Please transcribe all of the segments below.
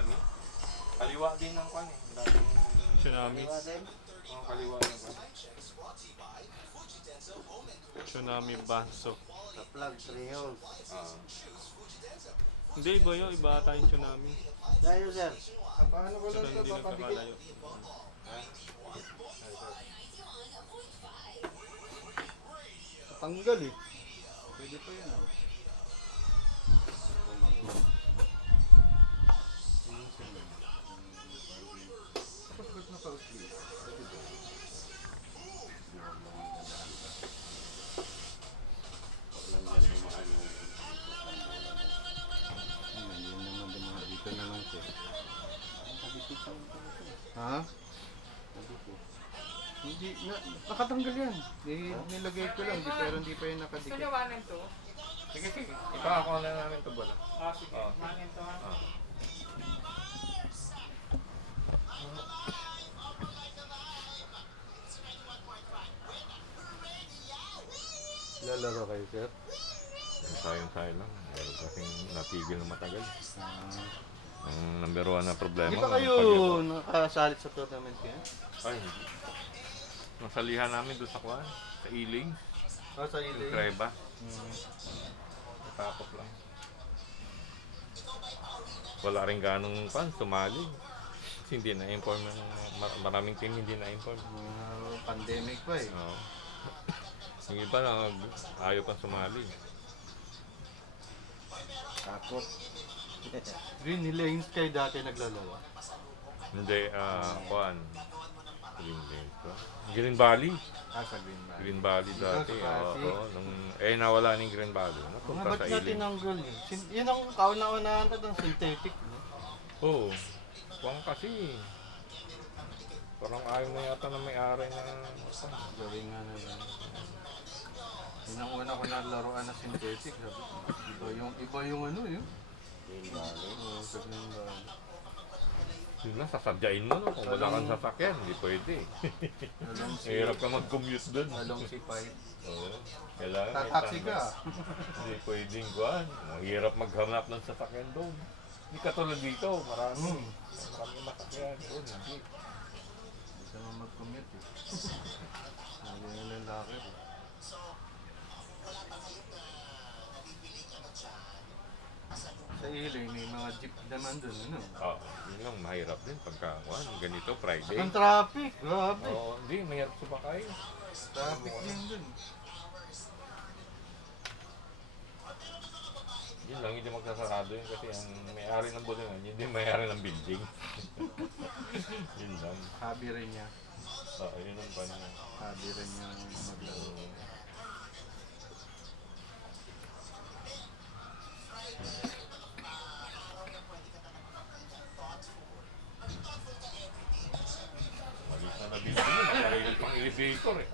tsunami. Kaliwa din ng kwan eh. Dating Tsunami. kaliwa ng kwan. Tsunami Banso. Sa plug, 3 holes. Ah. Hindi, iba yun. Iba ata yung tsunami. Dayo, sir. Paano ko Pero lang ito hindi papabigit? nagkakalayo. Tanggal eh. Pwede pa yan. Tapos ba't naka-usli? Hindi naman din mga dito na lang siya. Ha? Hindi, nakatanggal yan. Nilagay ko lang, pero hindi pa yung nakadikit. Gusto nyo 1 and 2? Sige, sige. Ipakakuha na namin ito bola. Ah, sige. Ah. 1 and 2 ha? Ah. Lalaro kayo, sir? Sayang-sayang lang. Meron kasing natigil na matagal. Ah. Ang number one na problema. Hindi ba kayo nakasalit sa tournament kaya? Ay, hindi. Nasalihan namin doon sa kwan. Sa Iling. Sa Yung iling? Creba. Natapos lang. Wala rin ganong kwan. Sumali. Kasi hindi na-inform. Maraming team hindi na-inform. Pandemic pa eh. Oo. Yung iba na ayaw pa sumali. Takot. Green Lanes kayo dati naglalaro. Hindi, kwan. Green Valley. Sa Green Valley. Green Valley dati. Sa Pasig. Oo. Nawala ni Green Valley. Mga Napunta ba't sa natin Iling. tinanggal yun? Yun ang kauna-unahan na ng synthetic. No? Oo. Kwan kasi. Parang ayaw na yata na may-ari na. Gawin nga na yun. Yun ang una ko nalaroan na synthetic. Iba yung ano yun. Green Valley. Oo, sa Green Valley. Yun lang, sasadyain mo no. Kung wala kang sasakyan, hindi pwede. Along si, Mahirap ka mag-commute doon. along si Pipe. Oo. Kailangan may Tataksi ka. tanda. Hindi pwedeng kuhan. Mahirap maghanap ng sasakyan doon. Hindi katulad dito, marami. Marami masakyan doon. Hindi. Hindi ka naman mag-commute eh. Hindi na lalaki eh. Sa Iloy, may mga jeep naman doon, ano? Yun lang, mahirap din pagka kuhan. Ganito, Friday. Ang traffic, grabe. Oo, hindi, mahirap sumakay. Traffic din doon. Yun lang, hindi magsasarado yun kasi ang may-ari ng building, hindi may-ari ng building. Yun lang. Hobby rin niya. Yun ang pa niya. Hobby rin niya maglaro. Malis na building yun, nakalagay pang elevator eh.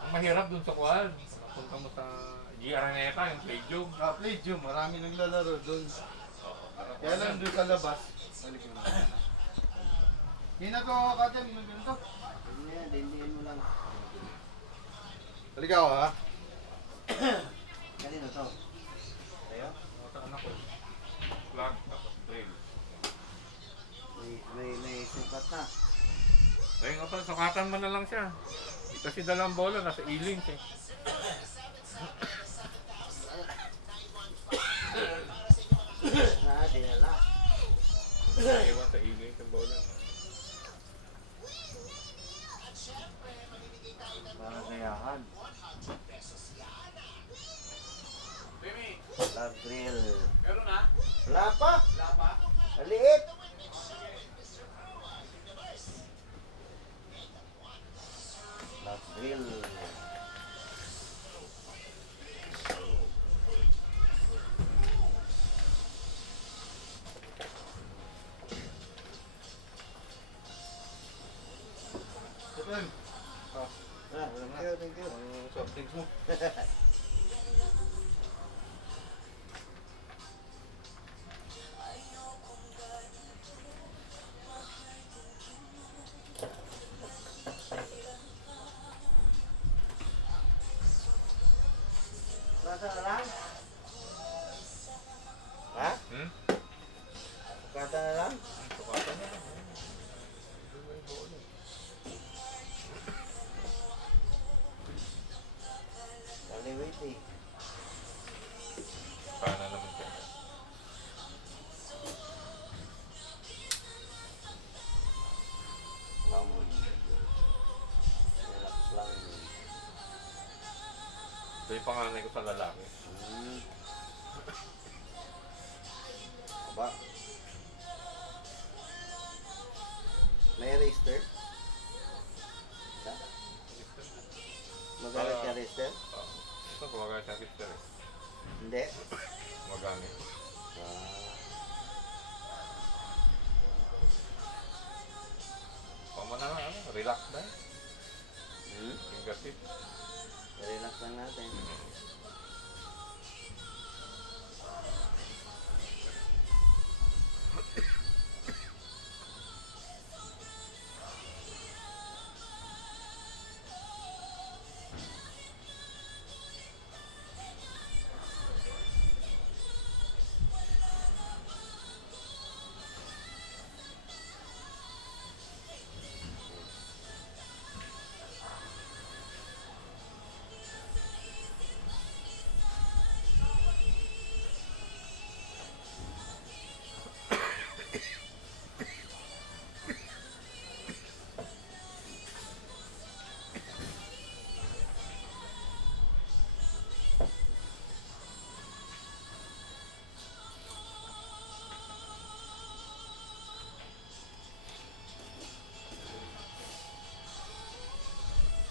Ang mahirap dun sa kuhan, punta mo sa GR Araneta, yung Playjog. Playjum, marami naglalaro doon. Kaya lang doon sa labas. Balik mo na. Hina ko, Kajan, yung ganito. Dindihan mo lang. Balik ako ha. Kanino to? Tayo? Sa anak ko. Flag, tapos trail. May sukat na. Ayun nga pala, sukatan mo na lang siya. Kasi dalang bola, nasa Iling eh. Dinala. Ewan sa Iling yung bola. Para gayahan. Love grill. Meron na? Wala pa? Wala pa? Maliit. Love grill. Kajan. Thank you. Ang soft drinks mo. Basta na lang? Ha? Hmm? Basta 50. Sana naman siya. Relax lang. Ito yung panganay ko sa lalaki. Hmm. Aba. May register? Ha? Magalit ka register? Oo. Ito, gumagamit ng sister eh. Hindi. Gumagamit. Ah. Pama na nga, relax na eh. Hmm? Fingertip. Relax lang natin.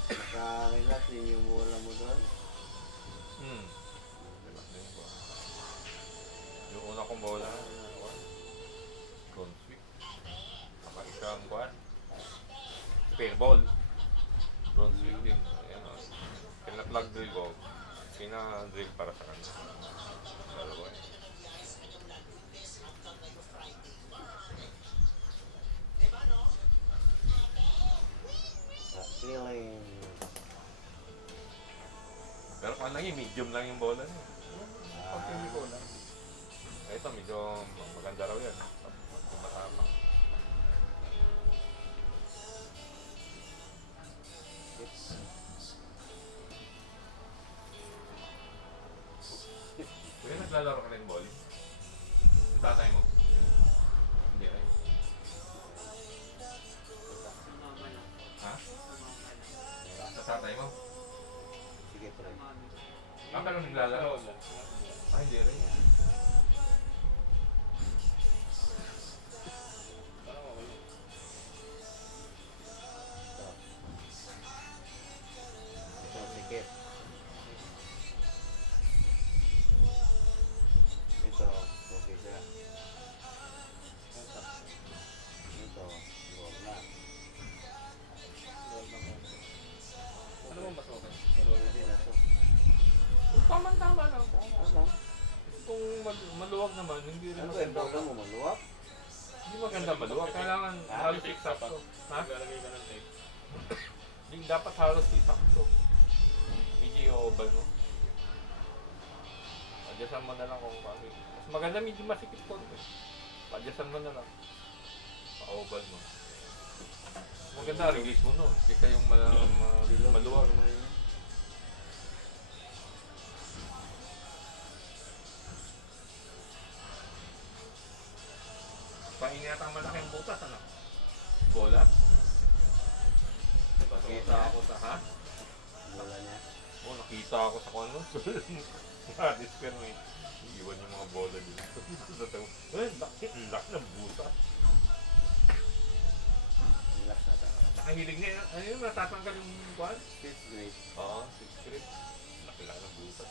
Naka-relax din yung bola mo doon. Relax din yung bola. Yung una kong bola, Brunswick. Saka isang kuhan. Spairball. Brunswick din. Ayan o. Pina-plug drill ko. Pina-drill para sa kanya. Dalawa eh. Sa feeling. Pero kung lang yung medium lang yung bola niya. Pag hindi ko lang. Ito, medyo maganda raw yan. Kung matama. Kaya naglalaro ka na yung bowling? Yung tatay mo? Hindi ay. Ha? Sa tatay mo? Sige, pre. Ah, pero naglalaro? Ah, hindi rin. Ito, sikip. Ito, okay siya. Ito, huwag na. Ano mo mas okay? Pwede na to. Tama-tama lang. Ano? Kung maluwag naman, hindi rin Ano ba yung maganda. bola mo? Maluwak? Hindi maganda maluwag. Kailangan halos eksakto. Ha? Naglalagay ka ng tape. Hindi dapat halos eksakto. Medyo oval mo. Adyasan mo na lang kung paano. Mas maganda medyo masikip ko. Adyasan mo na lang. Pa-oval mo. Maganda, release mo nun. Kaysa yung maluwag. Pahingat ang malaking butas, ano? Bola? Nakita ako sa, ha? Bola niya. Oo, nakita ako sa kung ano. Nadis ka no eh. Iiwan yung mga bola dito. Laki ng butas. Relax na tayo. Nakahilig na yun. Ano yun, natatanggal yung buwan? Fifth grade. Oo, 6 grade. Laki ng butas.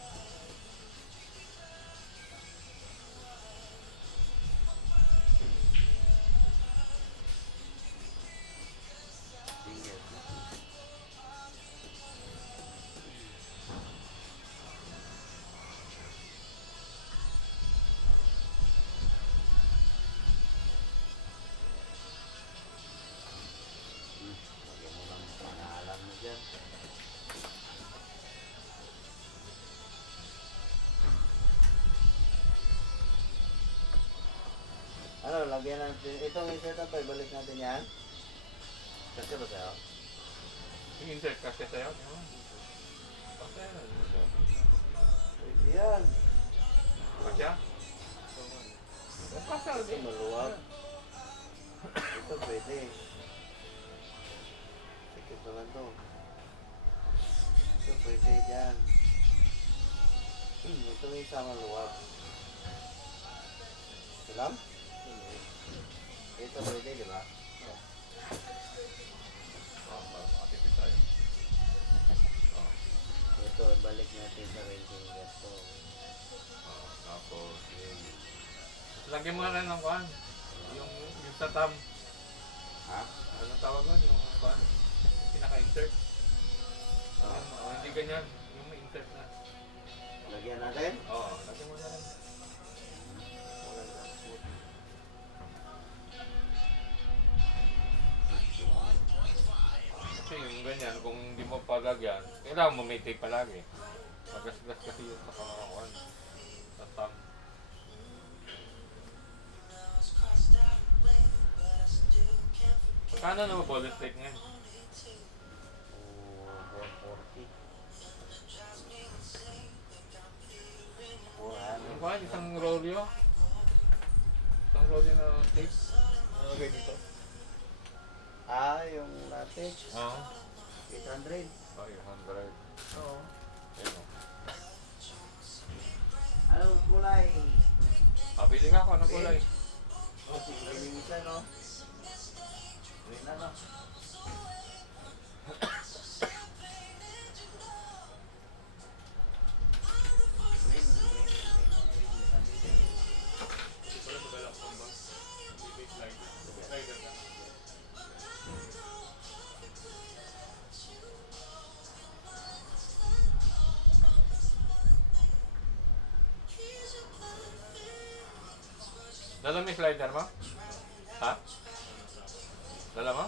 Finger. Lagyan mo ng pangalan mo dyan. Ano, lagyan natin. Itong insert na to, ibalik natin yan. Kasi ba sa'yo? Yung insert kasi sa'yo, di ba? Kasi ano, to. Ito pwede dyan. Ito yung isa maluwag. Alam? Ito pwede, di ba? Para makatipid tayo. Ito, balik natin sa raising gas to. Tapos, lagyan mo na rin ng kuhan. Yung sa tab. Ha? Anong tawag mo? Yung kuhan? Pinaka-insert. Hindi ganyan. Yung may insert na. Lagyan natin? Oo, lagyan mo na rin. Kasi yung ganyan, kung hindi mo palagyan, kailangan mo may tape palagi. Magasgas kasi yun sa kuhan. Sa tab. Kano naman bullet stick ngayon? Oh, 140. Yung kuhan, isang rolyo. Isang rolyo na tape. Nalagay dito. Ah, yung latex. Oo. 800. 500. Oo. Ayun o. Anong kulay? Pabili nga ako ng kulay. Oh, yung isa, no? Green na, no? Dala mo yung slider mo? Ha? Dala mo?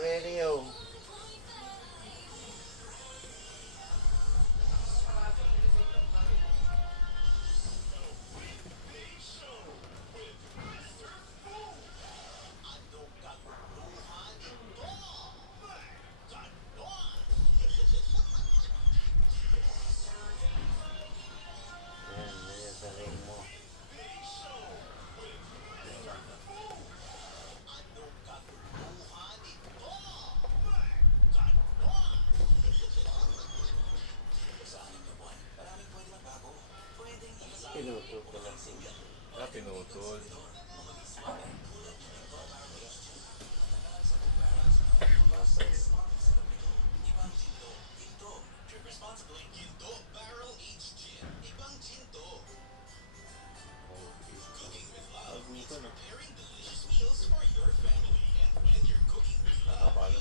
Radio. Ayan sa ring mo. Pinutol ko lang siya. Pinutol. Nakapalo.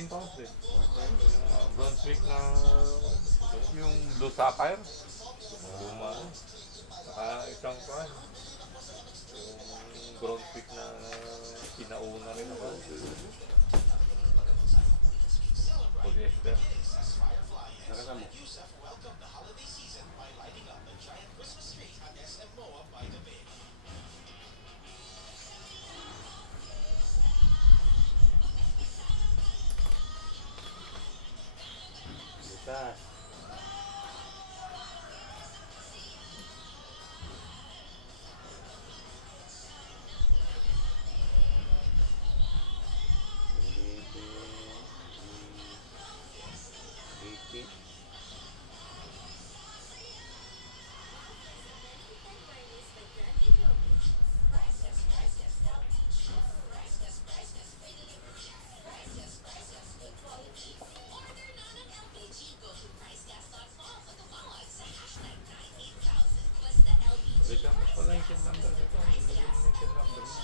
14 pounds din. Brunswick na yung Blue Sapphire. Luma. Saka isang pan. Yung Brunswick na sinauna rin ako. Polyester. Nakasama. Bukas. Wait lang, pala yung tin number nito. Lagyan mo yung tin number mo.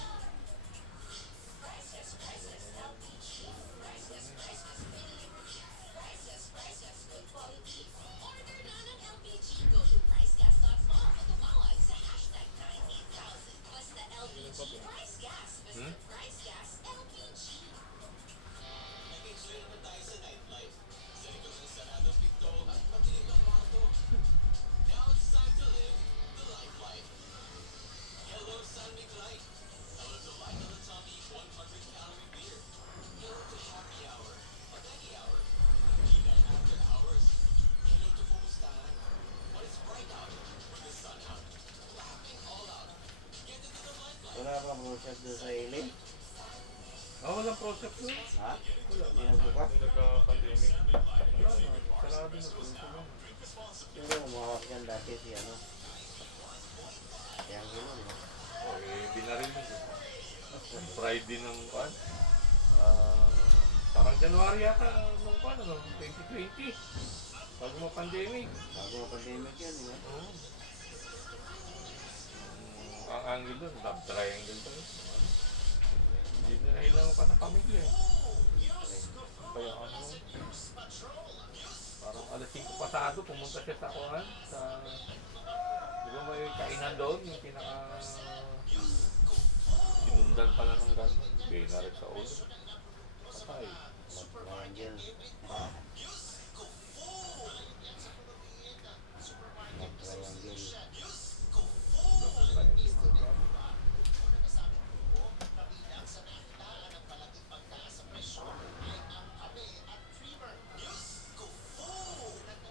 Hmm? Wala pa process doon sa ilim? Walang process doon. Ha? Wala. Hindi nagbukas? Nung nagka-pandemic. Wala na. Sarado na doon. Hindi mo mahawak yan dati si ano. Yang gano'n, no? Binaril mo siya. Friday ng kwan. Parang January yata nung kwan, 2020. Bago ma-pandemic. Bago ma-pandemic yan, eh. Oo. Ang angle doon, love triangle doon. Hindi na ilang pa sa pamilya. Kaya ano, parang alas 5 pasado, pumunta siya sa kuhan, sa, di ba may kainan doon, yung pinaka, sinundan pala ng gano'n, binarit sa ulo. Patay. Triangle. Triangle. Love triangle doon.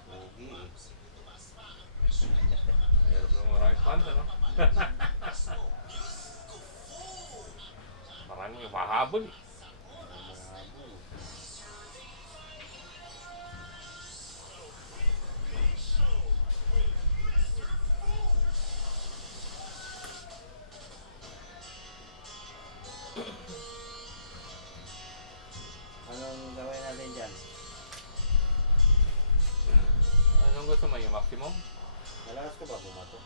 Pogi, eh. Meron ng maraming fans, ano? Maraming mahabol eh. Mahabol. Anong gawin natin dyan? Anong gusto mo, yung maximum? Malakas ka ba bumato?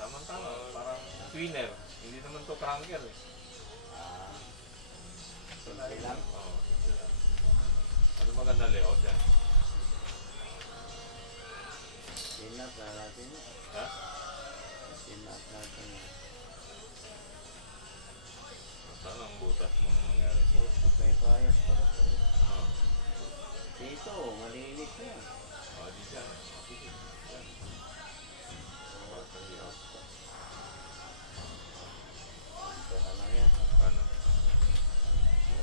Tama-tama, parang twinner. Hindi naman to cranker eh. Ah. Simple lang. Oo, simple lang. Ano maganda layout yan? Sinap na natin. Ha? Sinap natin. Saan ang butas mo na mangyari? Oh, may bias pala to. Oo. Dito, malinis na. Di dyan. Sige. Yan. Ito na lang yan. Ano?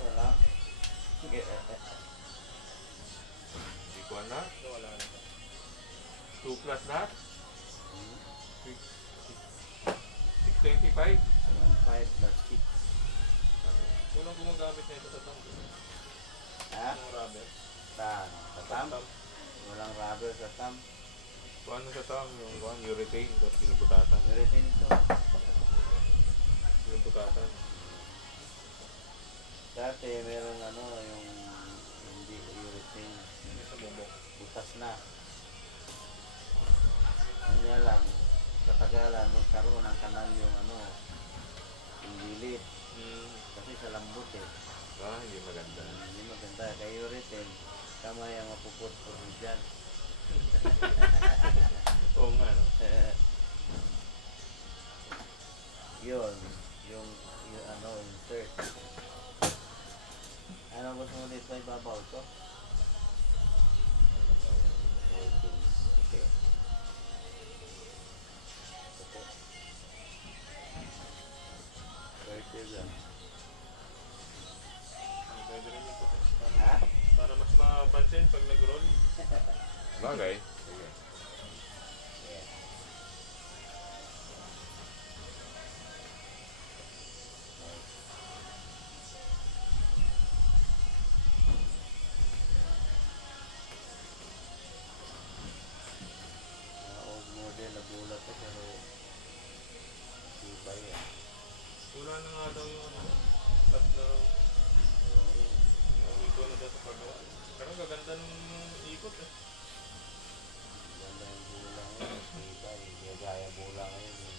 Wala. Hindi ko na? Wala na. 2 plus lahat? 625? 1.5 plus 6. Walang gumagamit na ito sa tango. Ha? Yung rubber. Saan? Sa tam? Walang rubber sa tam. Kung ano sa tawag yung kuhan, urethane, tapos pinuputatan. Urethane ito. Pinuputatan. Dati meron ano, yung hindi urethane. Yung sa bubok. Butas na. Kanya lang, katagalan, magkaroon ng kanal yung ano, yung gilid. Kasi sa lambot eh. Hindi maganda. Hindi maganda. Kayo rin, tama yung mapupot-put mo dyan. Oo nga, no? Yun, yung ano, insert. Ano gusto mo dito? Ibabaw to? Okay. Pwede lang. Pwede rin yung puti. Ha? Para mas mapansin pag nag-roll. Bagay. Sige. Yeah. Old model na bulat to pero iba yan. Wala na nga daw yung ano. Tap na raw. Ito na daw sa pagawa. Pero ang gaganda nung ikot eh. Ganda yung bula ngayon. Iba eh. Hindi gaya bula ngayon eh.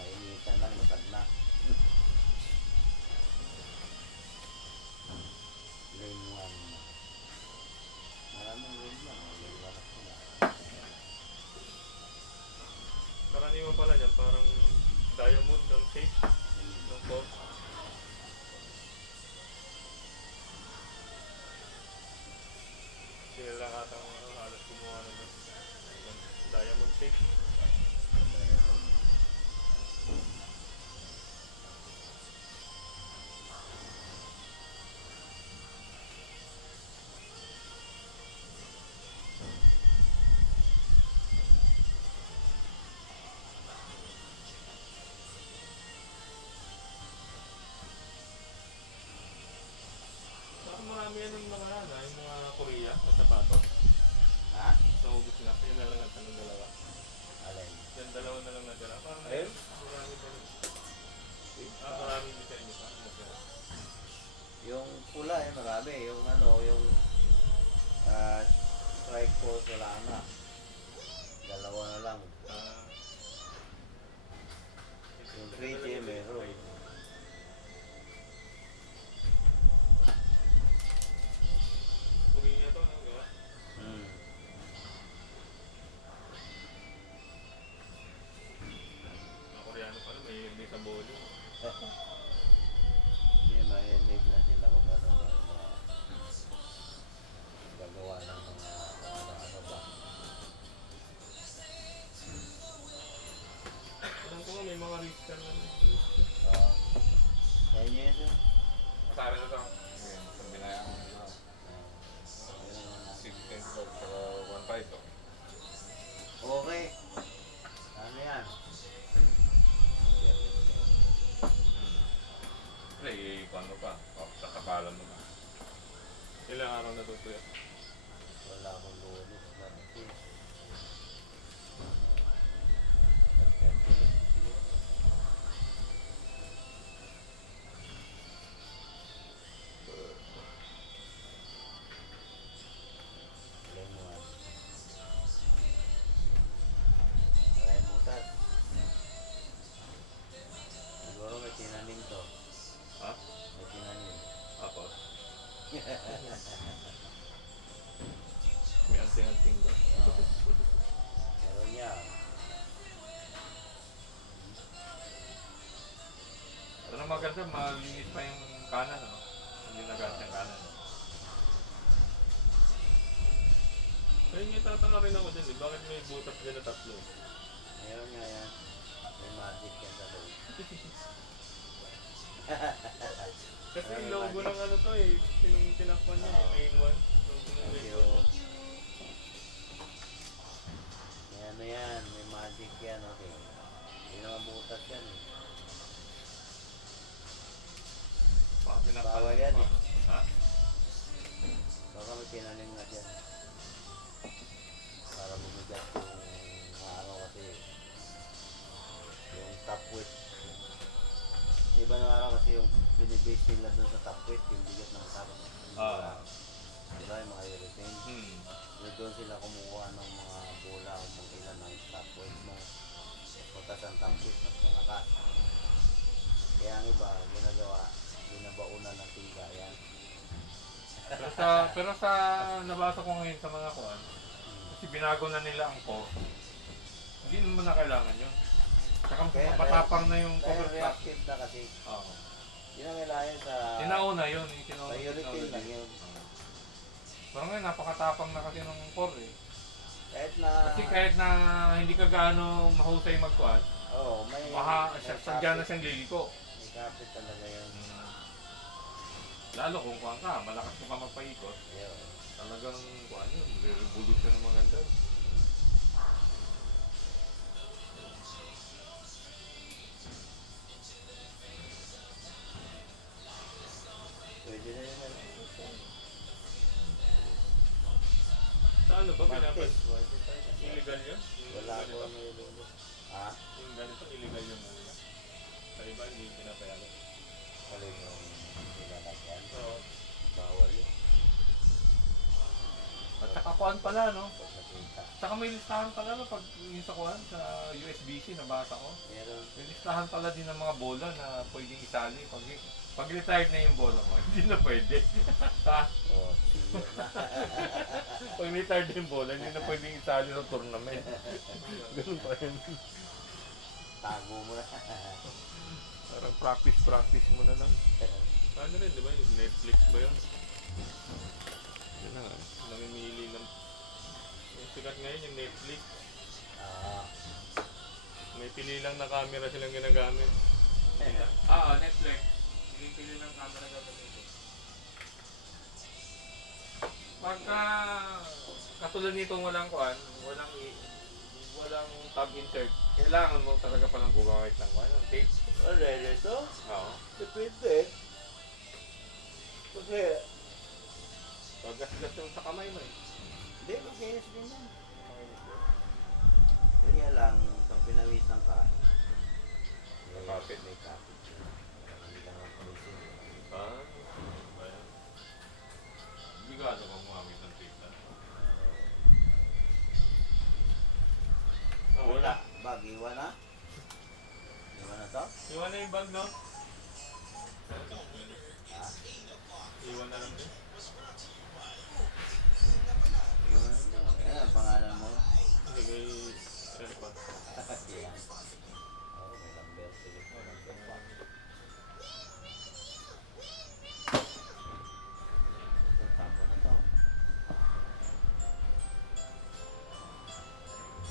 Mainitan lang, matag na. Lane 1. Maraming lane lang. Lane 1 ako na. Karaniwan pala niyan, parang diamond ng shape ng pop. Sila lang ata ang halos gumawa na ng diamond shape. Parang marami yan ng mga ano, yung mga Korea na sapatos. Ha? Naubos na. Yun na lang ang tanong dalawa. Alin? Yan dalawa na lang natira. Parang Ayun? marami pa rin. Maraming design pa. Yung pula eh, marami. Yung ano, yung strike force wala na. Dalawa na lang. Yung 3G meron. Korea to, ano gawa? Hmm. Mga Koreano pala, may sabolo. Hindi, mahilig na sila kung ano gagawa ng mga ano ba. Parang ko nga may mga risk ka na. Kaya niya yun sir? Masara na ito. Sa binayang mo. Yun naman natin. 6.5 sa 1.5 to. Okay. Ano yan? Pre, paano pa? Sa kapalan mo na. Ilang araw na tutuya. Wala akong lunes. Martes. Lemon. Maraming butas. Siguro may tinanim to. Ha? May tinanim. Ako? May anting-anting ba? Meron yan. Ano maganda, malinis pa yung kanan, no? Hindi nagat yung kanan. Kaya nga tatanga rin ako dyan eh. Bakit may butas dyan na tatlo? Meron nga yan. May magic yan sa loob. Kasi yung logo ng ano to eh. Sinong tinakpan niya eh. Main one. Logo ng Thank main you. one. May ano yan. May magic yan. Okay. Hindi naman butas yan eh. Baka pinakpan. Bawal yan eh. Ha? Baka may tinanim nga dyan. Para bumigat yung araw kasi yung top weight. Diba nung araw kasi yung binibase nila doon sa top weight, yung bigat ng top. Diba yung mga urethane? Doon sila kumukuha ng mga bola o mga ilan ng top weight mo. Pagkas ang top weight, mas malakas. Kaya ang iba, ginagawa, binabaunan ng tiga yan. Pero sa nabasa ko ngayon sa mga kuan, kasi binago na nila ang core. Hindi mo na kailangan yun. Saka matapang na yung Kaya cover flat. reactive na kasi. Oo. Yun ang kailangan sa Tinauna yun. Yung tinauna priority lang yun. Pero ngayon, napakatapang na kasi ng core eh. Kahit na, Kasi kahit na hindi ka gaano mahusay magkuhan, oo, may sadya na siyang liliko. may kapit talaga yun. Lalo kung kuhan ka, malakas mo ka magpaikot, Yun. talagang kuhan yun, revolution ng maganda. Pwede na yun. Sa ano ba pinapas? Pwede pa yun. Illegal yun? Wala Yung ko ganito? may lulo. Ha? Yung ganito, illegal yung ano nila. Sa iba, hindi pinapayagan. Alin yung nilalagyan? Oo. Bawal yun. At saka kuhan pala, no? Pag nakita. Saka may listahan pala, no? Pag yung sa kuhan, sa USBC, nabasa ko. Meron. May listahan pala din ng mga bola na pwedeng isali. Pag retired na yung bola mo, hindi na pwede. Ha? Oo, senior na. Pag retired na yung bola, hindi na pwedeng isali sa tournament. Ganun pa yun. Tago mo na. Parang practice mo na lang. Ano rin, di ba? Yung Netflix ba yun? Yun na nga. Namimili ng... Yung sikat ngayon, yung Netflix. Ah, May pili lang na camera silang ginagamit. Netflix. Pili ng camera gagamitin. Pagka katulad nito walang kuan, walang tab insert, kailangan mo talaga palang gumamit ng kuan, ng tape. already ito? Oo. Depende. Kasi, Paggasgas yung sa kamay mo eh. hindi, mag-ayos din yan. Kaya lang, pag pinawisan ka, may Kapit. may kapit. Hindi lang ang palisin. Ayan. Bigado kang gumamit ng tape na. Wala. Bag, iwan na? Iwan na to? Iwan na yung bag, no? Ha? Iwan na lang din.